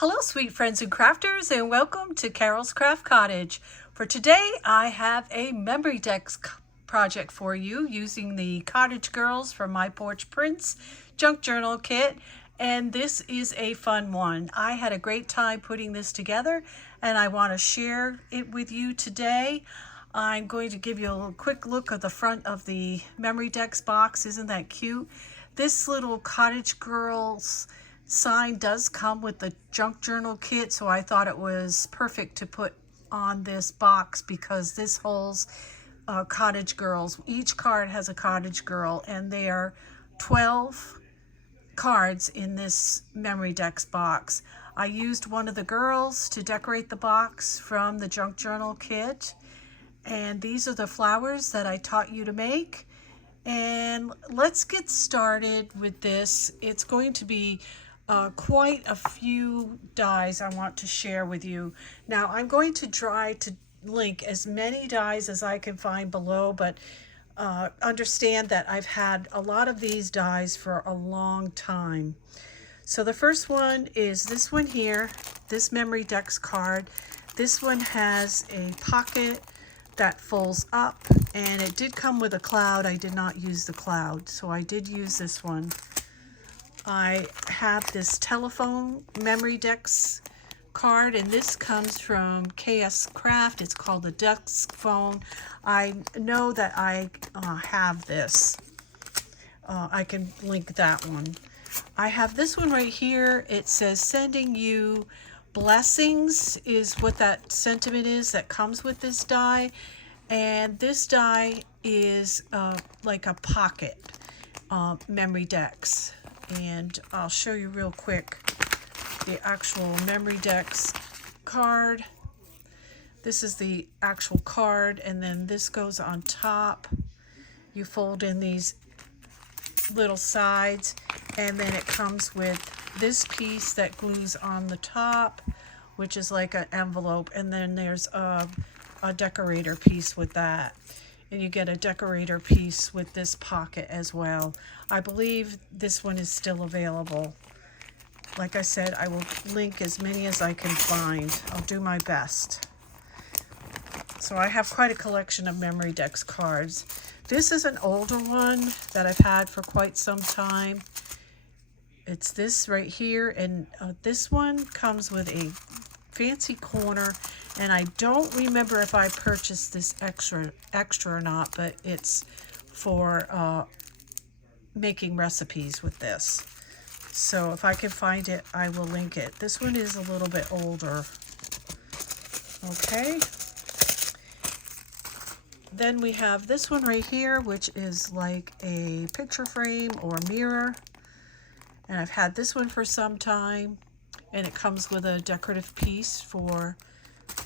Hello sweet friends and crafters, and welcome to Carol's Craft Cottage. For today I have a Memorydex project for you using the Cottage Girls from My Porch Prints Junk Journal Kit, and this is a fun one. I had a great time putting this together and I want to share it with you today. I'm going to give you a quick look at the front of the Memorydex box. Isn't that cute? This little Cottage Girls sign does come with the junk journal kit, so I thought it was perfect to put on this box because this holds Cottage Girls. Each card has a Cottage Girl, and there are 12 cards in this Memorydex box. I used one of the girls to decorate the box from the junk journal kit, and these are the flowers that I taught you to make. And let's get started with this. It's going to be quite a few dies I want to share with you. Now I'm going to try to link as many dies as I can find below, but understand that I've had a lot of these dies for a long time. So the first one is this one here, this Memorydex card. This one has a pocket that folds up, and it did come with a cloud. I did not use the cloud, so I did use this one. I have this telephone Memorydex card, and this comes from KSCRAFT. It's called the desk phone. I know that I have this. I can link that one. I have this one right here. It says sending you blessings is what that sentiment is that comes with this die. And this die is like a pocket Memorydex. And I'll show you real quick the actual Memorydex card. This is the actual card, and then this goes on top. You fold in these little sides, and then it comes with this piece that glues on the top, which is like an envelope, and then there's a decorator piece with that. And you get a decorator piece with this pocket as well. I believe this one is still available. Like I said, I will link as many as I can find. I'll do my best. So I have quite a collection of Memorydex cards. This is an older one that I've had for quite some time. It's this right here, and this one comes with a fancy corner, and I don't remember if I purchased this extra or not, but it's for making recipes with this. So if I can find it, I will link it. This one is a little bit older. Okay. Then we have this one right here, which is like a picture frame or mirror. And I've had this one for some time, and it comes with a decorative piece for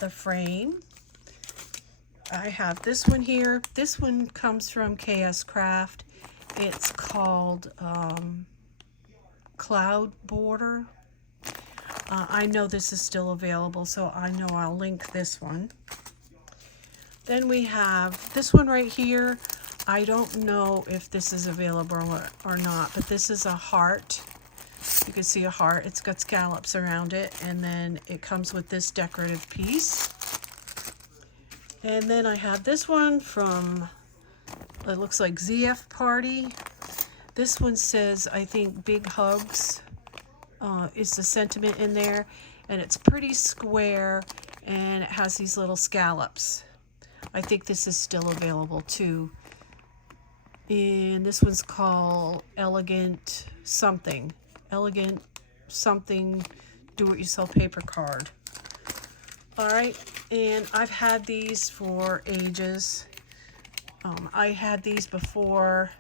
the frame. I have this one here. This one comes from KSCRAFT. It's called Cloud Border. I know this is still available, so I know I'll link this one. Then we have this one right here. I don't know if this is available or not, but this is a heart. You can see a heart. It's got scallops around it, and then it comes with this decorative piece. And then I have this one from, it looks like ZF Party. This one says, I think, big hugs is the sentiment in there, and it's pretty square, and it has these little scallops. I think this is still available too. And this one's called Elegant Something do-it-yourself paper card. All right, and I've had these for ages. I had these before.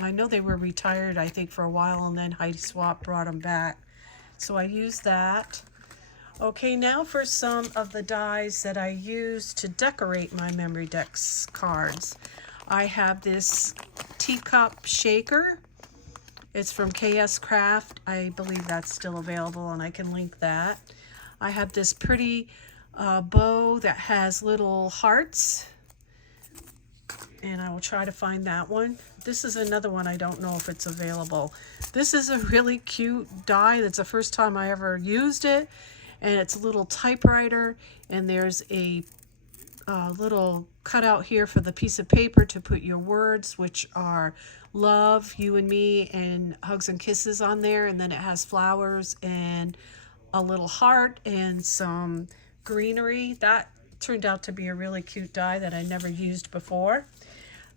I know they were retired, I think, for a while, and then Heidi Swap brought them back. So I used that. Okay, now for some of the dies that I use to decorate my Memorydex cards. I have this teacup shaker. It's from KSCRAFT. I believe that's still available, and I can link that. I have this pretty bow that has little hearts. and I will try to find that one. This is another one, I don't know if it's available. This is a really cute die. That's the first time I ever used it, and it's a little typewriter, and there's a little cutout here for the piece of paper to put your words, which are love, you and me, and hugs and kisses on there, and then it has flowers and a little heart and some greenery. That turned out to be a really cute die that I never used before.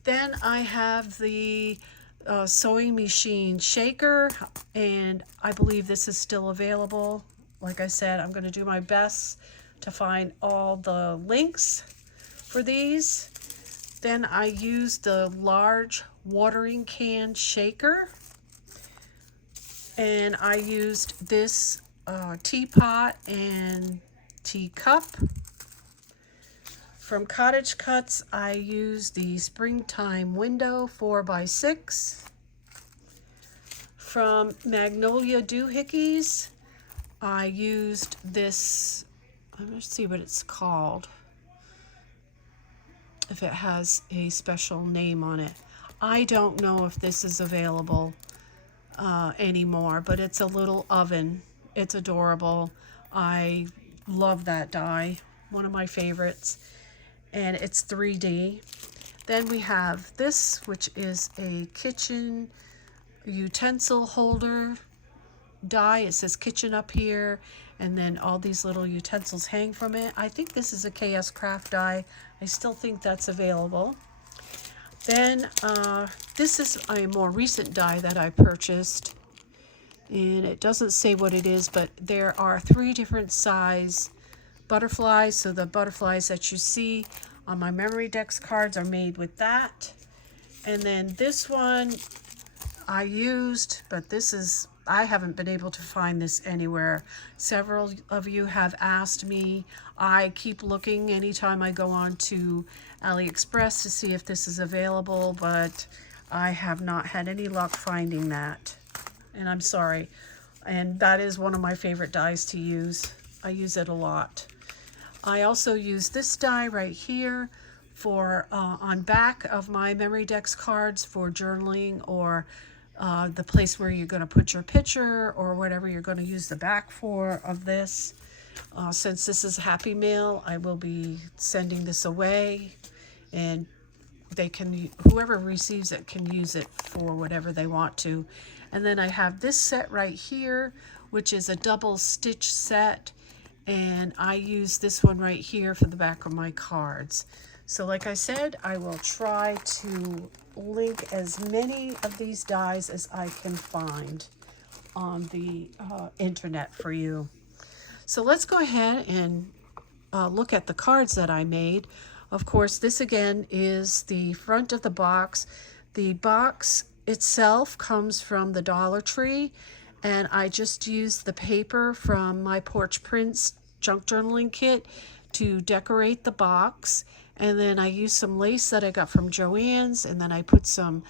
Then I have the sewing machine shaker, and I believe this is still available. Like I said, I'm going to do my best to find all the links for these. Then I used the large watering can shaker, and I used this Teapot and Teacup. From CottageCutz, I used the Springtime Window 4x6. From Magnolia Doohickeys, I used this, let me see what it's called, if it has a special name on it. I don't know if this is available anymore, but it's a little oven. It's adorable. I love that die, one of my favorites. And it's 3D. Then we have this, which is a kitchen utensil holder die. It says kitchen up here, and then all these little utensils hang from it. I think this is a KSCRAFT die. I still think that's available. Then this is a more recent die that I purchased, and it doesn't say what it is, but there are 3 different size butterflies. So the butterflies that you see on my Memorydex cards are made with that. And then this one I used, but this is, I haven't been able to find this anywhere. Several of you have asked me. I keep looking anytime I go on to AliExpress to see if this is available, but I have not had any luck finding that, and I'm sorry. And that is one of my favorite dies to use. I use it a lot. I also use this die right here for on back of my Memorydex cards for journaling, or the place where you're going to put your picture or whatever you're going to use the back for of this. Since this is Happy Mail, I will be sending this away, and they can, whoever receives it can use it for whatever they want to. And then I have this set right here, which is a double stitch set, and I use this one right here for the back of my cards. So like I said, I will try to link as many of these dies as I can find on the internet for you. So let's go ahead and look at the cards that I made. Of course, this again is the front of the box. The box itself comes from the Dollar Tree, and I just used the paper from my Porch Prints junk journaling kit to decorate the box. And then I used some lace that I got from Joann's, and then I put some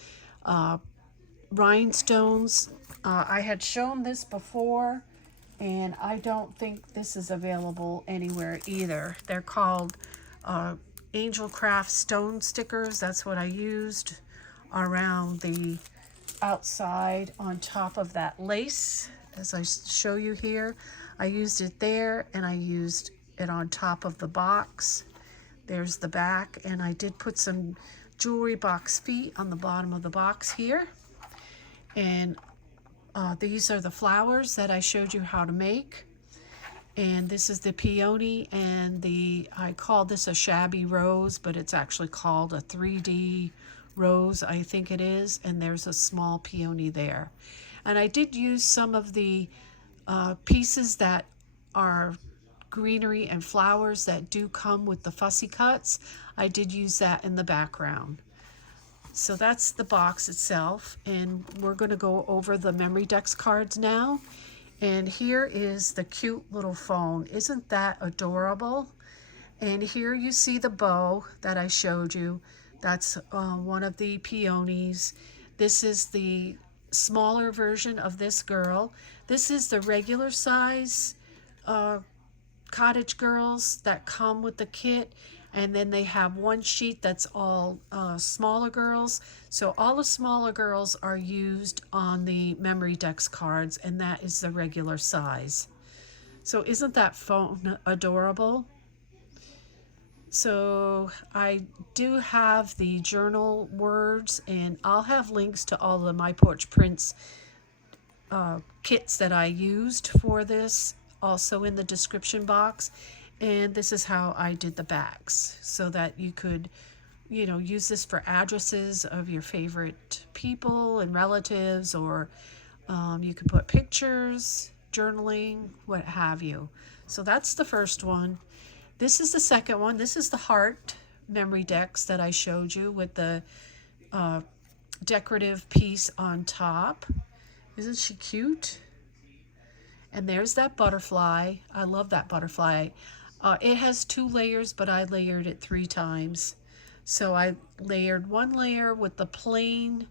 rhinestones. I had shown this before, and I don't think this is available anywhere either. They're called Angel Craft stone stickers. That's what I used around the outside on top of that lace, as I show you here. I used it there, and I used it on top of the box. There's the back, and I did put some jewelry box feet on the bottom of the box here. And these are the flowers that I showed you how to make. And this is the peony, and I call this a shabby rose, but it's actually called a 3D rose, I think it is. And there's a small peony there. And I did use some of the pieces that are greenery and flowers that do come with the fussy cuts. I did use that in the background. So that's the box itself, and we're going to go over the Memorydex cards now. And here is the cute little phone. Isn't that adorable? And here you see the bow that I showed you. That's one of the peonies. This is the smaller version of this girl. This is the regular size Cottage girls that come with the kit. And then they have one sheet that's all smaller girls. So all the smaller girls are used on the Memorydex cards, and that is the regular size. So isn't that phone adorable? So I do have the journal words, and I'll have links to all the My Porch Prints kits that I used for this also in the description box. And this is how I did the backs, so that you could, you know, use this for addresses of your favorite people and relatives, or you could put pictures, journaling, what have you. So that's the first one. This is the second one. This is the Heart Memorydex that I showed you with the decorative piece on top. Isn't she cute? And there's that butterfly. I love that butterfly. It has 2 layers, but I layered it 3 times. So I layered 1 layer with the plain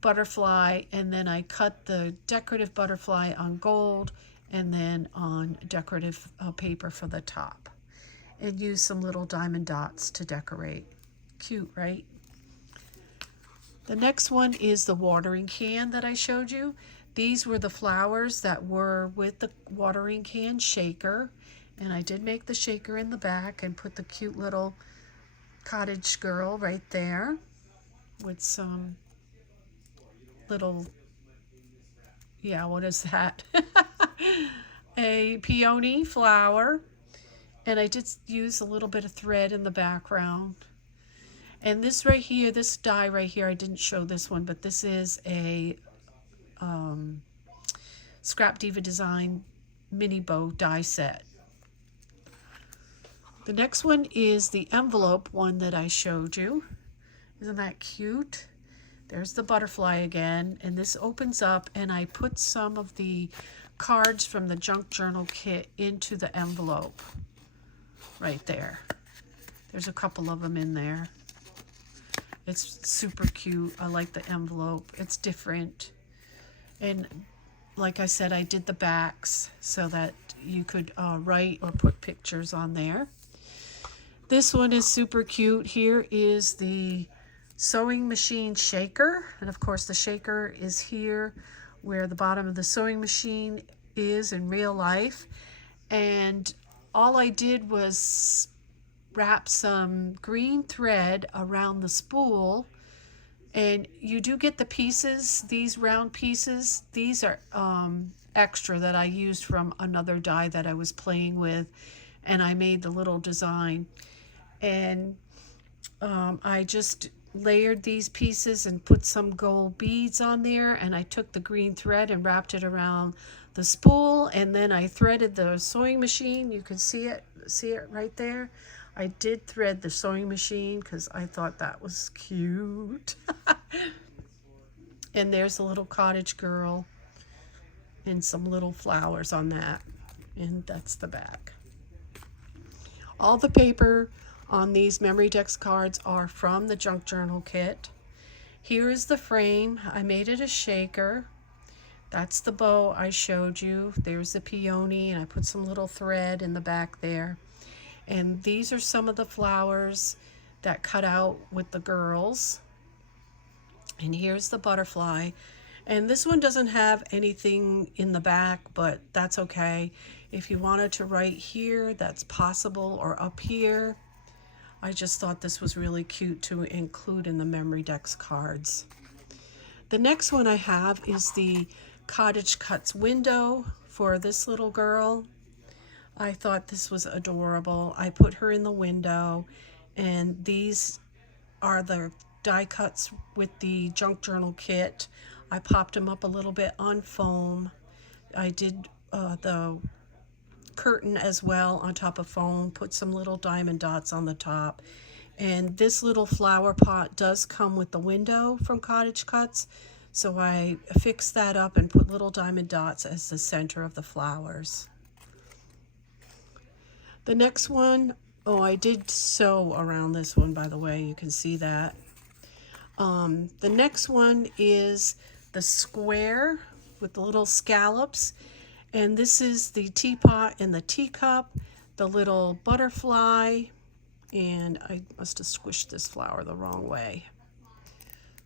butterfly, and then I cut the decorative butterfly on gold, and then on decorative paper for the top, and used some little diamond dots to decorate. Cute, right? The next one is the watering can that I showed you. These were the flowers that were with the watering can shaker. And I did make the shaker in the back and put the cute little cottage girl right there with some little, yeah, what is that? A peony flower. And I did use a little bit of thread in the background. And this right here, this die right here, I didn't show this one, but this is a Scrap Diva Design mini bow die set. The next one is the envelope one that I showed you. Isn't that cute? There's the butterfly again, and this opens up, and I put some of the cards from the junk journal kit into the envelope right there. There's a couple of them in there. It's super cute. I like the envelope. It's different. And like I said, I did the backs so that you could write or put pictures on there. This one is super cute. Here is the sewing machine shaker. And of course the shaker is here where the bottom of the sewing machine is in real life. And all I did was wrap some green thread around the spool. And you do get the pieces, these round pieces. These are extra that I used from another die that I was playing with, and I made the little design. And I just layered these pieces and put some gold beads on there, and I took the green thread and wrapped it around the spool, and then I threaded the sewing machine. You can see it right there. I did thread the sewing machine because I thought that was cute. And there's a little cottage girl and some little flowers on that. And that's the back. All the paper on these Memorydex cards are from the junk journal kit. Here is the frame. I made it a shaker. That's the bow I showed you. There's the peony, and I put some little thread in the back there. And these are some of the flowers that cut out with the girls. And here's the butterfly. And this one doesn't have anything in the back, but that's okay. If you wanted to write here, that's possible, or up here. I just thought this was really cute to include in the Memorydex cards. The next one I have is the CottageCutz window for this little girl. I thought this was adorable. I put her in the window, and these are the die cuts with the junk journal kit. I popped them up a little bit on foam. I did the curtain as well on top of foam, put some little diamond dots on the top. And this little flower pot does come with the window from CottageCutz, so I fixed that up and put little diamond dots as the center of the flowers. The next one, oh, I did sew around this one, by the way, you can see that. The next one is the square with the little scallops, and this is the teapot and the teacup, the little butterfly, and I must have squished this flower the wrong way.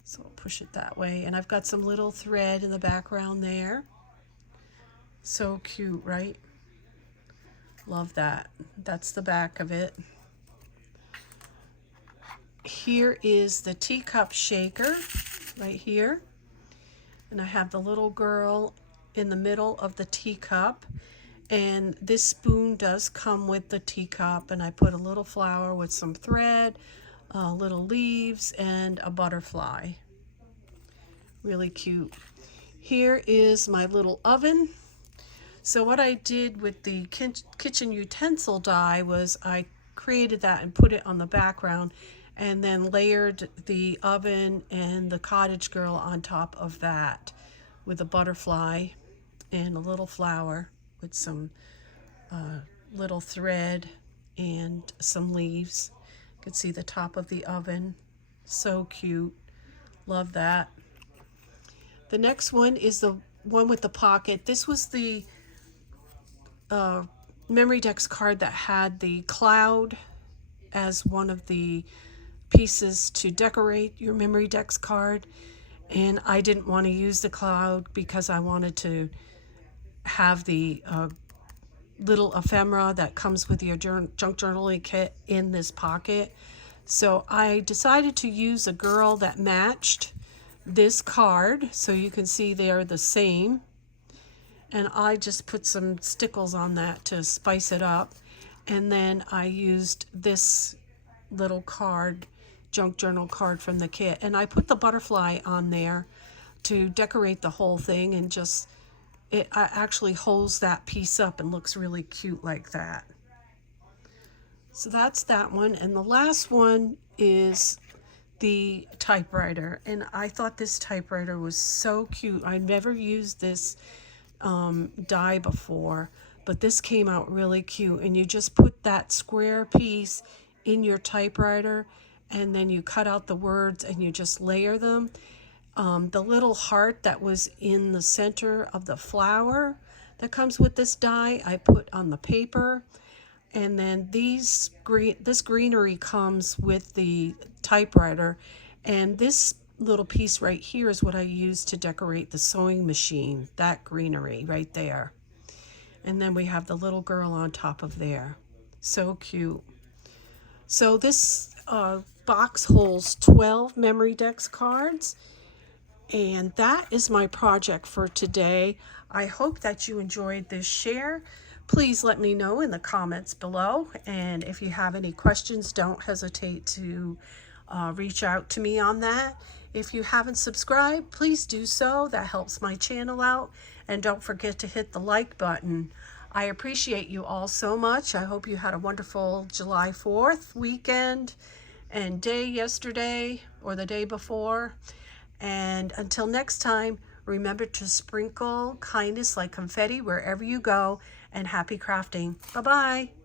So I'll push it that way, and I've got some little thread in the background there. So cute, right? Love that. That's the back of it. Here is the teacup shaker right here, and I have the little girl in the middle of the teacup, and this spoon does come with the teacup, and I put a little flower with some thread, little leaves, and a butterfly. Really cute. Here is my little oven. So what I did with the kitchen utensil die was I created that and put it on the background, and then layered the oven and the cottage girl on top of that with a butterfly and a little flower with some little thread and some leaves. You can see the top of the oven. So cute. Love that. The next one is the one with the pocket. This was the Memorydex card that had the cloud as one of the pieces to decorate your Memorydex card, and I didn't want to use the cloud because I wanted to have the little ephemera that comes with your junk journaling kit in this pocket. So I decided to use a girl that matched this card, so you can see they're the same, and I just put some stickles on that to spice it up. And then I used this little card, junk journal card from the kit, and I put the butterfly on there to decorate the whole thing, and just it actually holds that piece up and looks really cute like that. So that's that one. And the last one is the typewriter, and I thought this typewriter was so cute. I never used this die before, but this came out really cute, and you just put that square piece in your typewriter, and then you cut out the words and you just layer them. The little heart that was in the center of the flower that comes with this die, I put on the paper, and then this greenery comes with the typewriter, and this little piece right here is what I use to decorate the sewing machine, that greenery right there. And then we have the little girl on top of there. So cute. So this box holds 12 Memorydex cards, and that is my project for today. I hope that you enjoyed this share. Please let me know in the comments below, and if you have any questions, don't hesitate to reach out to me on that. If you haven't subscribed, please do so. That helps my channel out. And don't forget to hit the like button. I appreciate you all so much. I hope you had a wonderful July 4th weekend and day yesterday or the day before. And until next time, remember to sprinkle kindness like confetti wherever you go, and happy crafting. Bye-bye.